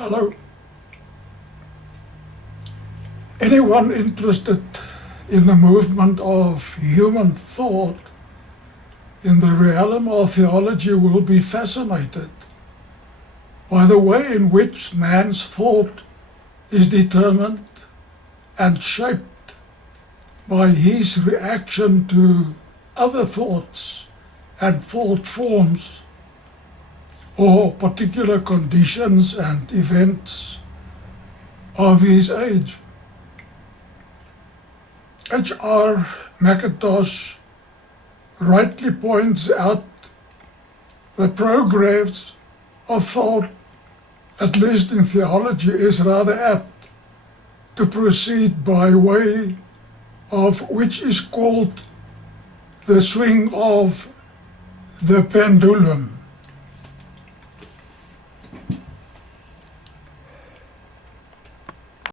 Hello. Anyone interested in the movement of human thought in the realm of theology will be fascinated by the way in which man's thought is determined and shaped by his reaction to other thoughts and thought forms or particular conditions and events of his age. H.R. McIntosh rightly points out the progress of thought, at least in theology, is rather apt to proceed by way of which is called the swing of the pendulum.